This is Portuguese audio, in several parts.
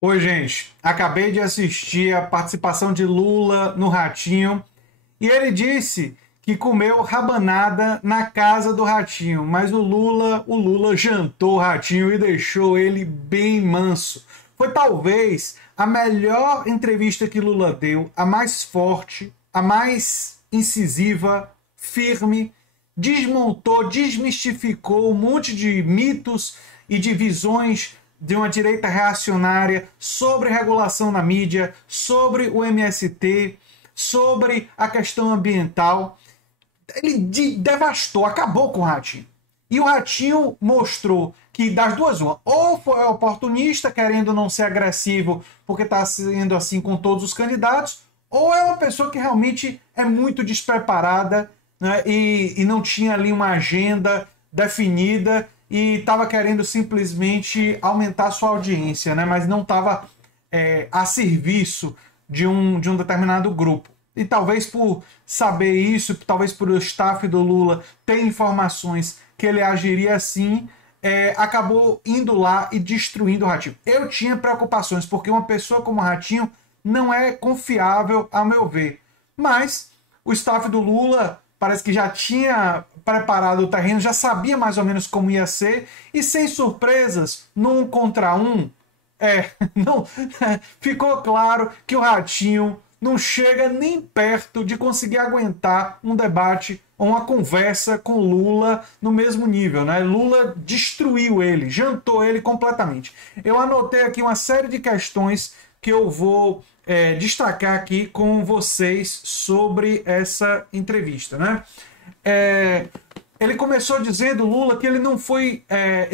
Oi, gente. Acabei de assistir a participação de Lula no Ratinho e ele disse que comeu rabanada na casa do Ratinho, mas o Lula jantou o Ratinho e deixou ele bem manso. Foi talvez a melhor entrevista que Lula deu, a mais forte, a mais incisiva, firme, desmontou, desmistificou um monte de mitos e de visões de uma direita reacionária sobre regulação na mídia, sobre o MST, sobre a questão ambiental. Ele devastou, acabou com o Ratinho. E o Ratinho mostrou que das duas uma, ou foi oportunista, querendo não ser agressivo porque está sendo assim com todos os candidatos, ou é uma pessoa que realmente é muito despreparada, né, e não tinha ali uma agenda definida e estava querendo simplesmente aumentar sua audiência, né, mas não estava a serviço de um determinado grupo. E talvez por saber isso, talvez por o staff do Lula ter informações que ele agiria assim, acabou indo lá e destruindo o Ratinho. Eu tinha preocupações, porque uma pessoa como o Ratinho não é confiável, a meu ver. Mas o staff do Lula parece que já tinha preparado o terreno, já sabia mais ou menos como ia ser, e sem surpresas, num contra um, não, ficou claro que o Ratinho não chega nem perto de conseguir aguentar um debate ou uma conversa com Lula no mesmo nível, né? Lula destruiu ele, jantou ele completamente. Eu anotei aqui uma série de questões que eu vou destacar aqui com vocês sobre essa entrevista, né? Ele começou dizendo, Lula, que ele não foi,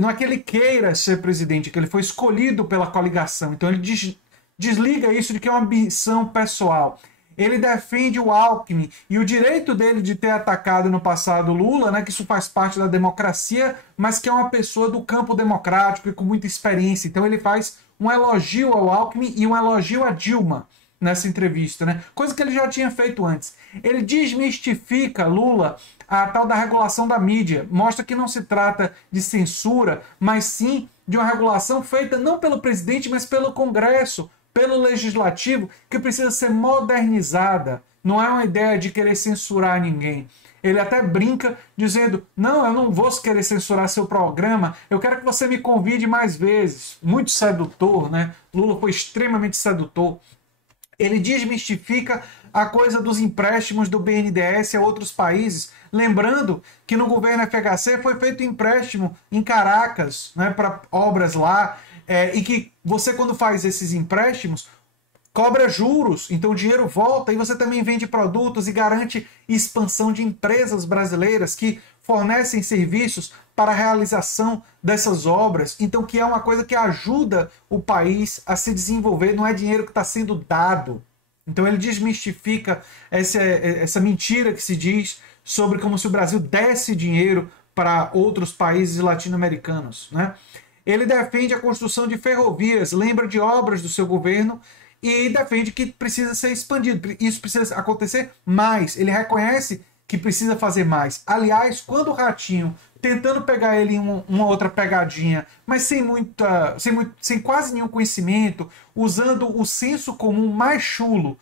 não é que ele queira ser presidente, que ele foi escolhido pela coligação. Então ele desliga isso de que é uma ambição pessoal. Ele defende o Alckmin e o direito dele de ter atacado no passado Lula, né, que isso faz parte da democracia, mas que é uma pessoa do campo democrático e com muita experiência. Então ele faz um elogio ao Alckmin e um elogio a Dilma nessa entrevista, né? Coisa que ele já tinha feito antes. Ele desmistifica Lula a tal da regulação da mídia, mostra que não se trata de censura, mas sim de uma regulação feita não pelo presidente, mas pelo Congresso, pelo Legislativo, que precisa ser modernizada. Não é uma ideia de querer censurar ninguém. Ele até brinca dizendo, não, eu não vou querer censurar seu programa, eu quero que você me convide mais vezes. Muito sedutor, né? Lula foi extremamente sedutor. Ele desmistifica a coisa dos empréstimos do BNDES a outros países, lembrando que no governo FHC foi feito empréstimo em Caracas, né, para obras lá, e que você, quando faz esses empréstimos, cobra juros, então o dinheiro volta e você também vende produtos e garante expansão de empresas brasileiras que fornecem serviços para a realização dessas obras, então que é uma coisa que ajuda o país a se desenvolver, não é dinheiro que está sendo dado. Então ele desmistifica essa mentira que se diz sobre como se o Brasil desse dinheiro para outros países latino-americanos, né? Ele defende a construção de ferrovias, lembra de obras do seu governo e defende que precisa ser expandido. Isso precisa acontecer mais. Ele reconhece que precisa fazer mais. Aliás, quando o Ratinho, tentando pegar ele em uma outra pegadinha, mas sem quase nenhum conhecimento, usando o senso comum mais chulo,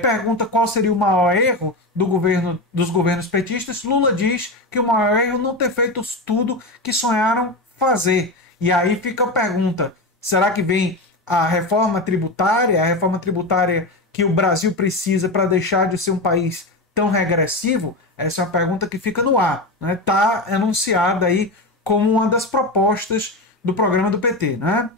pergunta qual seria o maior erro dos governos petistas, Lula diz que o maior erro é não ter feito tudo que sonharam fazer. E aí fica a pergunta, será que vem a reforma tributária que o Brasil precisa para deixar de ser um país tão regressivo? Essa é uma pergunta que fica no ar, né? Está anunciada aí como uma das propostas do programa do PT, né?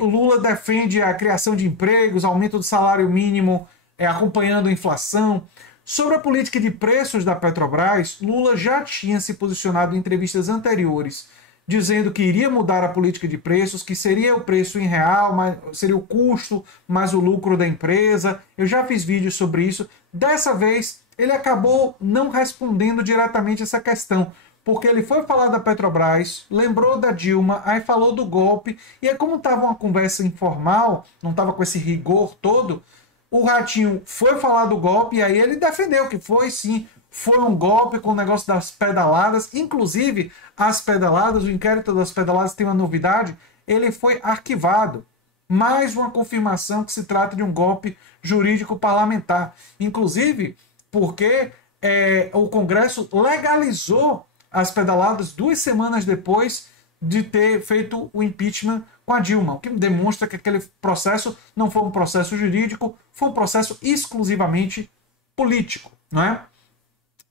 O Lula defende a criação de empregos, aumento do salário mínimo, acompanhando a inflação. Sobre a política de preços da Petrobras, Lula já tinha se posicionado em entrevistas anteriores, dizendo que iria mudar a política de preços, que seria o preço em real, seria o custo mais o lucro da empresa. Eu já fiz vídeos sobre isso. Dessa vez, ele acabou não respondendo diretamente essa questão, porque ele foi falar da Petrobras, lembrou da Dilma, aí falou do golpe, e aí como estava uma conversa informal, não estava com esse rigor todo, o Ratinho foi falar do golpe, e aí ele defendeu que foi sim, foi um golpe com o negócio das pedaladas, inclusive as pedaladas, o inquérito das pedaladas tem uma novidade, ele foi arquivado. mais uma confirmação que se trata de um golpe jurídico parlamentar. Inclusive, porque o Congresso legalizou as pedaladas 2 semanas depois de ter feito o impeachment com a Dilma, o que demonstra que aquele processo não foi um processo jurídico, foi um processo exclusivamente político, não é?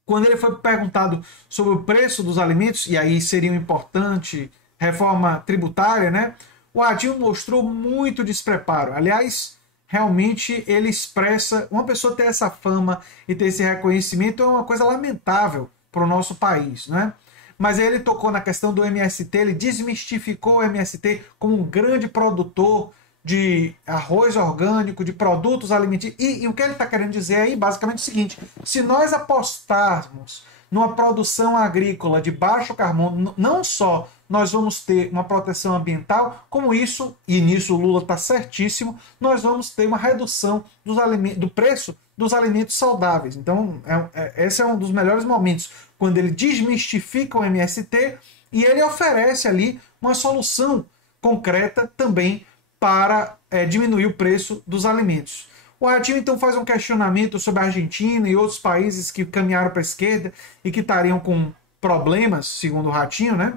Quando ele foi perguntado sobre o preço dos alimentos, e aí seria uma importante reforma tributária, né? O Ratinho mostrou muito despreparo. Aliás, realmente ele expressa... Uma pessoa ter essa fama e ter esse reconhecimento é uma coisa lamentável para o nosso país, né? Mas aí ele tocou na questão do MST, ele desmistificou o MST como um grande produtor de arroz orgânico, de produtos alimentícios. E o que ele está querendo dizer aí, basicamente, é o seguinte: se nós apostarmos numa produção agrícola de baixo carbono, não só nós vamos ter uma proteção ambiental, como isso, e nisso o Lula está certíssimo, nós vamos ter uma redução do preço dos alimentos saudáveis. Então, esse é um dos melhores momentos, quando ele desmistifica o MST e ele oferece ali uma solução concreta também para diminuir o preço dos alimentos. O Ratinho então faz um questionamento sobre a Argentina e outros países que caminharam para a esquerda e que estariam com problemas, segundo o Ratinho, né?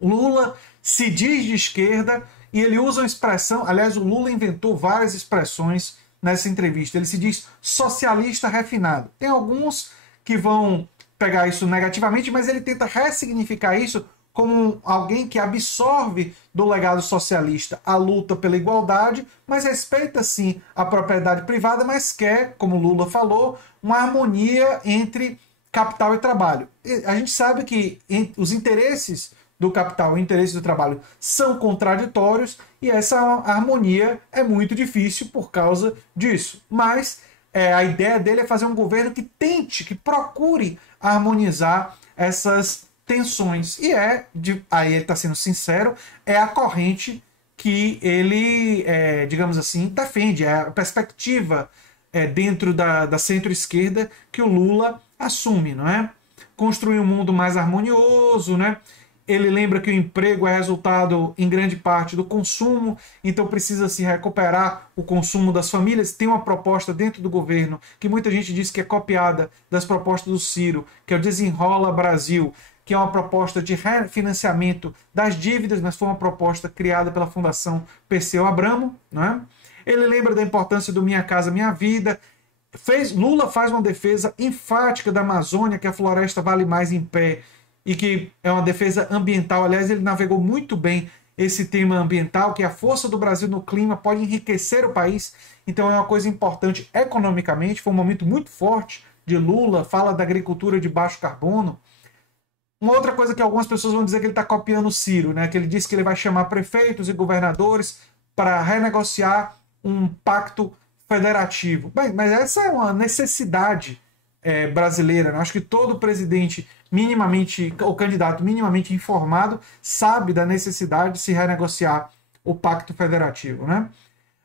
Lula se diz de esquerda e ele usa uma expressão, aliás, o Lula inventou várias expressões nessa entrevista. Ele se diz socialista refinado. Tem alguns que vão pegar isso negativamente, mas ele tenta ressignificar isso como alguém que absorve do legado socialista a luta pela igualdade, mas respeita sim a propriedade privada, mas quer, como Lula falou, uma harmonia entre capital e trabalho. A gente sabe que os interesses do capital e interesses do trabalho são contraditórios e essa harmonia é muito difícil por causa disso. Mas a ideia dele é fazer um governo que tente, que procure harmonizar essas tensões. E aí ele está sendo sincero, é a corrente que ele, digamos assim, defende, é a perspectiva dentro da centro-esquerda que o Lula assume, não é? Construir um mundo mais harmonioso, né? Ele lembra que o emprego é resultado, em grande parte, do consumo, então precisa se recuperar o consumo das famílias. Tem uma proposta dentro do governo, que muita gente diz que é copiada das propostas do Ciro, que é o Desenrola Brasil, que é uma proposta de refinanciamento das dívidas, mas foi uma proposta criada pela Fundação Perseu Abramo, não é? Ele lembra da importância do Minha Casa Minha Vida. Lula faz uma defesa enfática da Amazônia, que a floresta vale mais em pé, e que é uma defesa ambiental. Aliás, ele navegou muito bem esse tema ambiental, que a força do Brasil no clima pode enriquecer o país, então é uma coisa importante economicamente. Foi um momento muito forte de Lula, fala da agricultura de baixo carbono. Uma outra coisa que algumas pessoas vão dizer que ele está copiando o Ciro, né? Que ele disse que ele vai chamar prefeitos e governadores para renegociar um pacto federativo. Bem, mas essa é uma necessidade brasileira, né? Acho que todo presidente minimamente, ou candidato minimamente informado, sabe da necessidade de se renegociar o pacto federativo, né?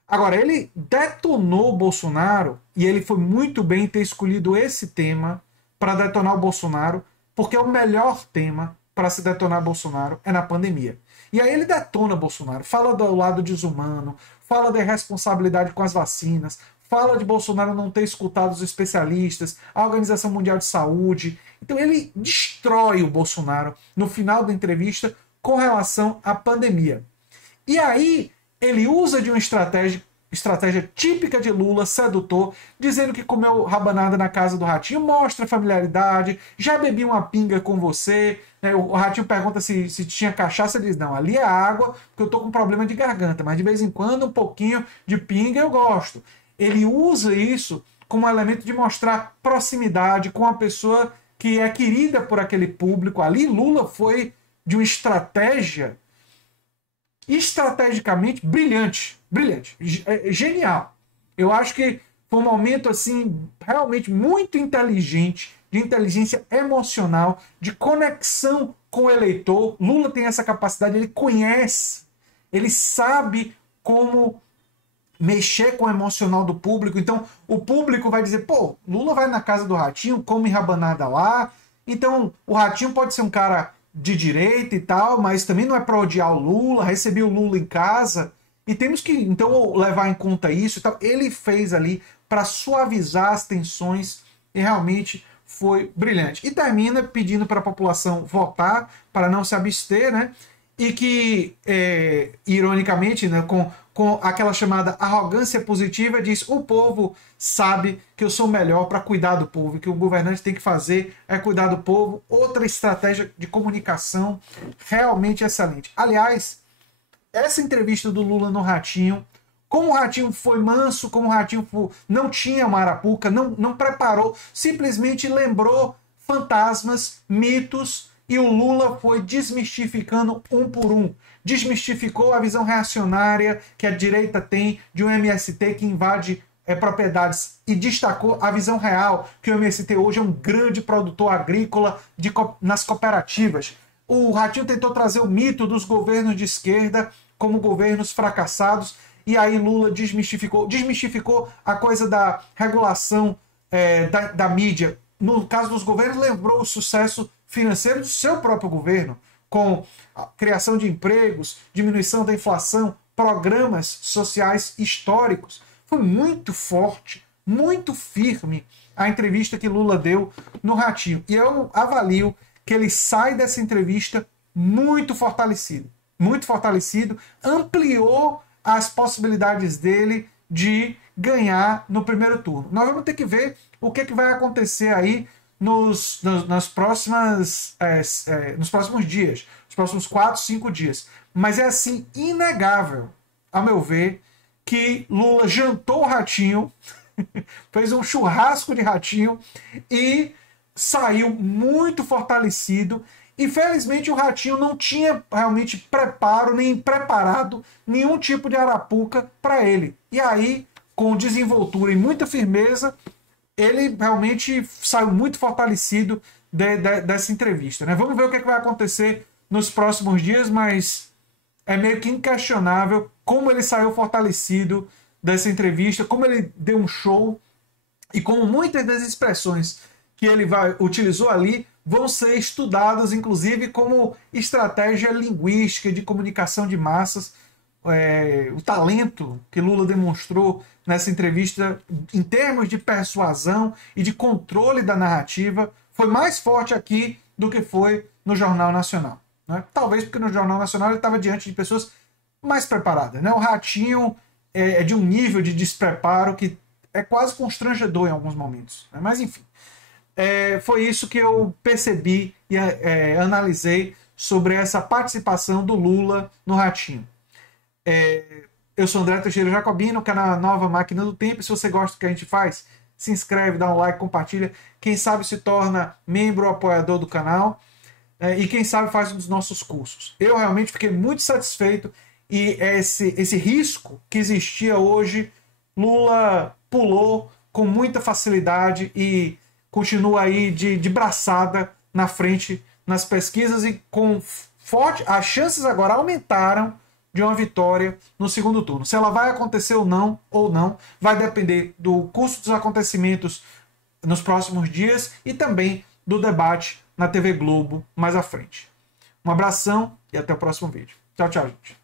Agora, ele detonou o Bolsonaro, e ele foi muito bem ter escolhido esse tema para detonar o Bolsonaro, porque o melhor tema para se detonar Bolsonaro é na pandemia. E aí ele detona Bolsonaro, fala do lado desumano, fala da irresponsabilidade com as vacinas, fala de Bolsonaro não ter escutado os especialistas, a Organização Mundial de Saúde. Então ele destrói o Bolsonaro no final da entrevista com relação à pandemia. E aí ele usa de uma estratégia típica de Lula, sedutor, dizendo que comeu rabanada na casa do Ratinho, mostra familiaridade, já bebi uma pinga com você. O Ratinho pergunta se tinha cachaça, ele diz, não, ali é água, porque eu tô com problema de garganta, mas de vez em quando um pouquinho de pinga eu gosto. Ele usa isso como um elemento de mostrar proximidade com a pessoa que é querida por aquele público. Ali Lula foi de uma estratégia estrategicamente brilhante, genial. Eu acho que foi um momento assim realmente muito inteligente, de inteligência emocional, de conexão com o eleitor. Lula tem essa capacidade, ele conhece, ele sabe como mexer com o emocional do público. Então o público vai dizer, pô, Lula vai na casa do Ratinho, come rabanada lá, então o Ratinho pode ser um cara de direita e tal, mas também não é para odiar o Lula, recebi o Lula em casa. E temos que, então, levar em conta isso. Então, ele fez ali para suavizar as tensões e realmente foi brilhante. E termina pedindo para a população votar, para não se abster, né? E que, ironicamente, né, com aquela chamada arrogância positiva, diz: o povo sabe que eu sou melhor para cuidar do povo, que o governante tem que fazer é cuidar do povo. Outra estratégia de comunicação realmente excelente. Aliás, essa entrevista do Lula no Ratinho, como o Ratinho foi manso, como o Ratinho não tinha uma arapuca, não preparou, simplesmente lembrou fantasmas, mitos, e o Lula foi desmistificando um por um. Desmistificou a visão reacionária que a direita tem de um MST que invade propriedades e destacou a visão real, que o MST hoje é um grande produtor agrícola nas cooperativas. O Ratinho tentou trazer o mito dos governos de esquerda como governos fracassados, e aí Lula desmistificou a coisa da regulação da mídia. No caso dos governos, lembrou o sucesso financeiro do seu próprio governo, com a criação de empregos, diminuição da inflação, programas sociais históricos. Foi muito forte, muito firme a entrevista que Lula deu no Ratinho. E eu avalio que ele sai dessa entrevista muito fortalecido. Muito fortalecido, ampliou as possibilidades dele de ganhar no primeiro turno. Nós vamos ter que ver o que vai acontecer aí nos próximos dias, nos próximos 4, 5 dias. Mas é assim, inegável, a meu ver, que Lula jantou o Ratinho, fez um churrasco de Ratinho e saiu muito fortalecido. Infelizmente, o Ratinho não tinha realmente preparo, nem preparado nenhum tipo de arapuca para ele. E aí, com desenvoltura e muita firmeza, ele realmente saiu muito fortalecido dessa entrevista, né? Vamos ver o que vai acontecer nos próximos dias, mas é meio que inquestionável como ele saiu fortalecido dessa entrevista, como ele deu um show e como muitas das expressões que ele utilizou ali vão ser estudadas, inclusive, como estratégia linguística de comunicação de massas. O talento que Lula demonstrou nessa entrevista em termos de persuasão e de controle da narrativa foi mais forte aqui do que foi no Jornal Nacional, né? Talvez porque no Jornal Nacional ele estava diante de pessoas mais preparadas, né? O Ratinho é de um nível de despreparo que é quase constrangedor em alguns momentos, né? Mas enfim, foi isso que eu percebi e analisei sobre essa participação do Lula no Ratinho. Eu sou André Teixeira Jacobino, canal Nova Máquina do Tempo. Se você gosta do que a gente faz, se inscreve, dá um like, compartilha. Quem sabe se torna membro ou apoiador do canal. E quem sabe faz um dos nossos cursos. Eu realmente fiquei muito satisfeito e esse risco que existia hoje, Lula pulou com muita facilidade e continua aí de braçada na frente nas pesquisas e com forte... As chances agora aumentaram de uma vitória no segundo turno. Se ela vai acontecer ou não, vai depender do curso dos acontecimentos nos próximos dias e também do debate na TV Globo mais à frente. Um abração e até o próximo vídeo. Tchau, tchau, gente.